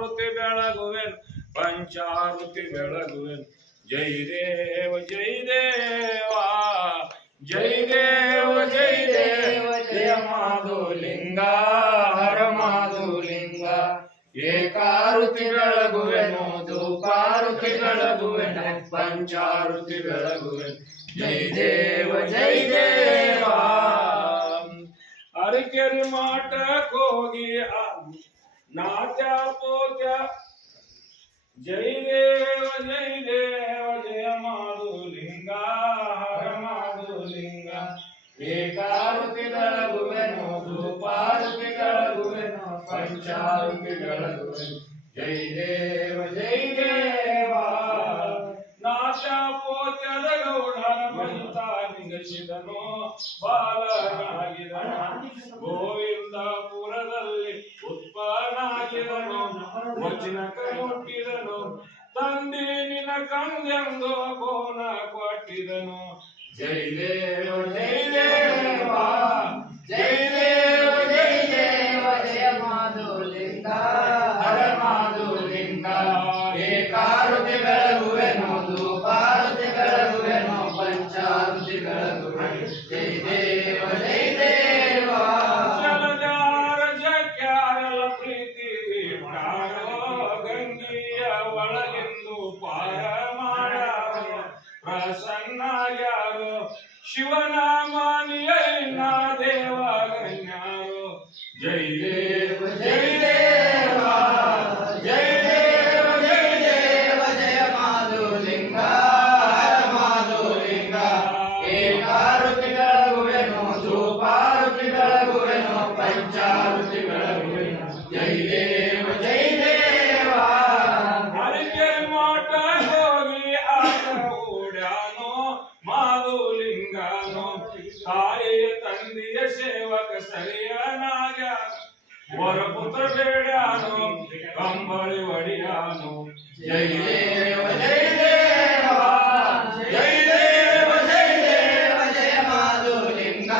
ಆರುತಿ ಬೆಳಗುವೆನು ಪಂಚಾರುತಿ ಬೆಳಗುವೆನು ಜೈ ದೇವ ಜೈ ದೇವ ಜೈ ದೇವ ಜೈ ದೇವ ಜಯ ಮಾಧುಲಿಂಗ ಹರ ಮಾಧುಲಿಂಗ ಏಕಾರುತಿ ಬೆಳಗುವೆನು ಧೂಪಾರುತಿ ಬೆಳಗುವೆನು ಪಂಚಾರುತಿ ಬೆಳಗುವೆನು ಜೈ ದೇವ ಜೈ ದೇವ ಅರಕೆರೆ ಮಾಟಕ್ಕೋಗಿ ನಾಟ್ಯ ಪೋತ್ಯ ಜೈ ದೇವ ಜಯ ಮಾಧುಲಿಂಗ ಹರ ಮಾಧುಲಿಂಗ ಏಕಾರುತಿ ಬೆಳಗುವೆನು ಧೂಪಾರುತಿ ಬೆಳಗುವೆನು ಪಂಚಾರುತಿ ಬೆಳಗುವೆನು ಜೈ ದೇವ ನಾಟ್ಯ ಪೋತ್ಯದ ಗೌಡನ ಬಂತ ನಿಗಸಿದನು ಬಾಲನಾಗಿದನು ಗೋವಿಂದಪುರದಲ್ಲಿ ಉತ್ಪನ್ನಾಗಿದನು ವಚನಕ ಹುಟ್ಟಿದನು ತಂದೆ ನಿನ ಕಂದೆಂದು ಗೋನ ಕೊಟ್ಟಿದನು ಜೈ ದೇವ ಜೈ ದೇವ ಜೈ ದೇವ ಜೈ ದೇವ ಜಯ ಮಾಧುಲಿಂಗ ಹರ ಮಾಧುಲಿಂಗ ಏಕಾರುತಿ ಬೆಳಗುವೆನು ಧೂಪಾರುತಿ ಬೆಳಗುವೆನು ಪಂಚಾರುತಿ ಬೆಳಗುವೆನು ಜೈ ದೇವ ಜೈ ದೇವ ಜಲಜಾರ ಜಕ್ಯಾರಲ ಪ್ರೀತಿ ಬಿಟ್ಟಾರೋ ಗಂಗೆಯ ಒಳಗೆಂದು ಪಾರ ಮಾಡಾರೋ ಪ್ರಸನ್ನಾಗ್ಯಾರೋ ಶಿವನಾಮಾನಿಯನ್ನ ದೇವಗಣ್ಯಾರೋ ಜೈ ದೇವ ಜೈ ದೇವ ಜೈ ದೇವ ಜೈ ದೇವ ಜಯ ಮಾಧುಲಿಂಗ ಹರ ಮಾಧುಲಿಂಗ ಏಕಾರುತಿ ಬೆಳಗುವೆನು ಧೂಪಾರುತಿ ಬೆಳಗುವೆನು ಪಂಚಾರುತಿ ಬೆಳಗುವೆನು ಜೈ ದೇವ ಜೈ ದೇವ ಅರಕೆರೆ ಮಾಟ ಹೋಗಿ ಆಟ ಓಡ್ಯಾನೋ ಮಾಧುಲಿಂಗನೋ ತಾಯಿಯ ತಂದೆಯ ಸೇವಕ ಸರಿಯನಾಗ್ಯಾನ ವರಪುತ್ರ ಬೇಡ್ಯಾನೋ ಕಂಬಳಿ ಒಡಿಯಾನೋ ಜೈ ದೇವ ಜೈ ದೇವ ಜೈ ದೇವ ಜೈ ದೇವ ಜಯ ಮಾಧುಲಿಂಗ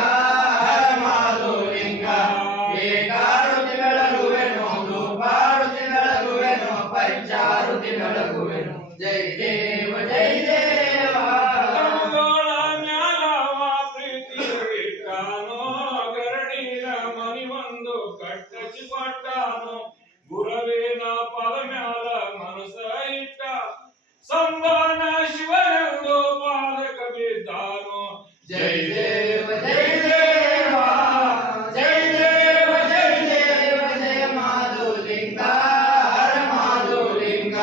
ಹರ ಮಾಧುಲಿಂಗ ಏಕಾರುತಿ ಬೆಳಗುವೆನು ಧೂಪಾರುತಿ ಬೆಳಗುವೆನು ಪಂಚಾರುತಿ ಬೆಳಗುವೆನು ಜೈ ದೇವ ಜೈ ದೇವ ಕಮಗಳ ಮ್ಯಾಲವ ಪ್ರೀತಿ ಇಟ್ಟಾನೋ ಗರಡಿಯ ಮನಿವೊಂದು ಕಟ್ಟಚಿ ಕೊಟ್ಟಾನೋ ಗುರವೇನ ಪದ ಮ್ಯಾಲ ಮನಸ ಇಟ್ಟ ಸಂಭಾನ ಶಿವನೆಂದು ಪಾದಕ ಬಿದ್ದಾನೋ ಜೈ ದೇವ ಜೈ ದೇವ ಜೈ ದೇವ ಜೈ ದೇವ ಜಯ ಮಾಧುಲಿಂಗ ಹರ ಮಾಧುಲಿಂಗ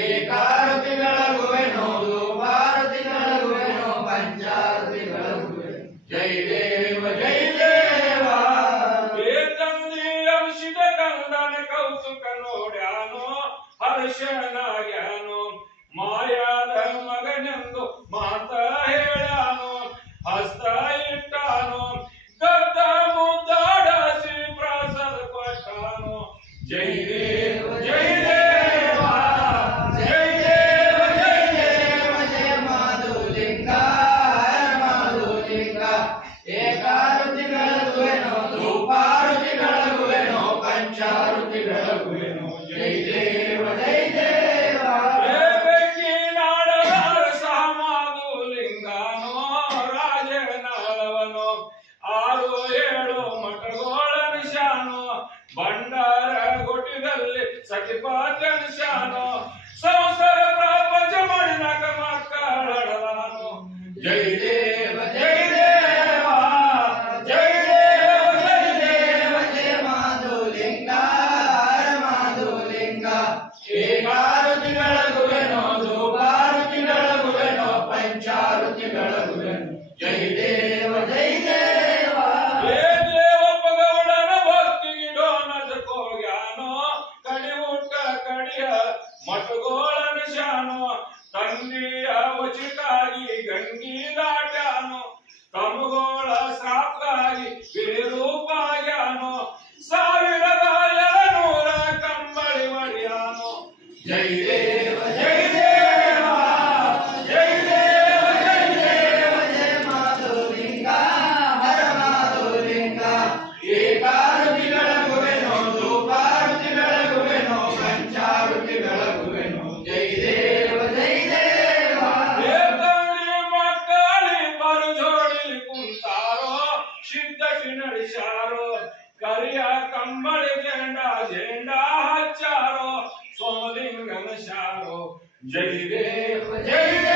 ಏಕಾರುತಿ ಬೆಳಗುವೆನು ಧೂಪಾರುತಿ ಬೆಳಗುವೆನು ಪಂಚಾರುತಿ ಬೆಳಗುವೆನು ಜೈ ದೇವ ಜೈ ದೇವ ಏತಂದಿ ಅಂಶಿದ ಕಂದನ ಕೌತುಕ ನೋಡ್ಯಾನೋ ಹರ್ಷನಾಗ್ಯಾನೋ ಮಾಯಾದ ಮಗನೆಂದು ಮಾತ ಹೇಳ್ಯಾನೋ ಹಸ್ತ ಇಟ್ಟಾನೋ ಗದ್ದ ಮುದ್ದಾಡಸಿ ಪ್ರಸಾದ ಕೊಟ್ಟಾನೋ ಜೈ ದೇವ ಜೈ ದೇವ ಜೈ ದೇವ ಜೈ ದೇವ ಜಯ ಮಾಧುಲಿಂಗ ಹರ ಮಾಧುಲಿಂಗ ಏಕಾರುತಿ ಬೆಳಗುವೆನು ಧೂಪಾರುತಿ ಬೆಳಗುವೆನು ಪಂಚಾರುತಿ ಬೆಳಗುವೆನು ಜೈ ದೇವ ಜೈ ದೇವ ನಾಡದ ಮಾಧುಲಿಂಗನೋ ರಾಜನಾಳವನೋ 6-7 ಮಠಗೋಳನ ಶಾನೋ ಭಂಡಾರ ಗೊಟ್ಟಿದಲ್ಲಿ ಸತಿಪಾತನ ಶಾನೋ ಸಂಸಾರ ಪ್ರಪಂಚ ಮಣ್ಣಕ ಮಕ್ಕಳಡಲಾನೋ ಜೈ ದೇವ ಜೈ ದೇವ ಜೈ ದೇವ ಜೈ ದೇವ ಜಯ ಮಾಧುಲಿಂಗ ಹರ ಮಾಧುಲಿಂಗ ಏಕಾರುತಿ ಬೆಳಗುವೆನು ಧೂಪಾರುತಿ ಬೆಳಗುವೆನು ಪಂಚಾರುತಿ ಬೆಳಗುವೆನು ಜೈ ದೇವ ಜೈ ದೇವ ಹೇ ದೇವ ಪಗೌಡನ ಭಕ್ತಿಗಿಡೋನದ ಕೋಗ್ಯಾನೋ ಕಡಿ ಊಟ ಕಡಿಯ ಮಠಗೋಳನ ಶಾನೋ ತಂದೆಯ ವಚಕ್ಕಾಗಿ ಗಂಗಿ ದಾಟ್ಯಾನೋ ತಮಗೋಳ ಸಾಪ್ಗಾಗಿ ಬೇರೂಪಾಗ್ಯಾನೋ 1700 ಕಂಬಳಿ ಒಡಿಯಾನೋ ಜೈ ದೇವ ಜೈ ದೇವ ಜೈ ದೇವ ಜೈ ದೇವ ಜಯ ಮಾಧುಲಿಂಗ ಹರ ಮಾಧುಲಿಂಗ ಏಕಾರುತಿ ಬೆಳಗುವೆನು ಧೂಪಾರುತಿ ಬೆಳಗುವೆನು जय देव जय देव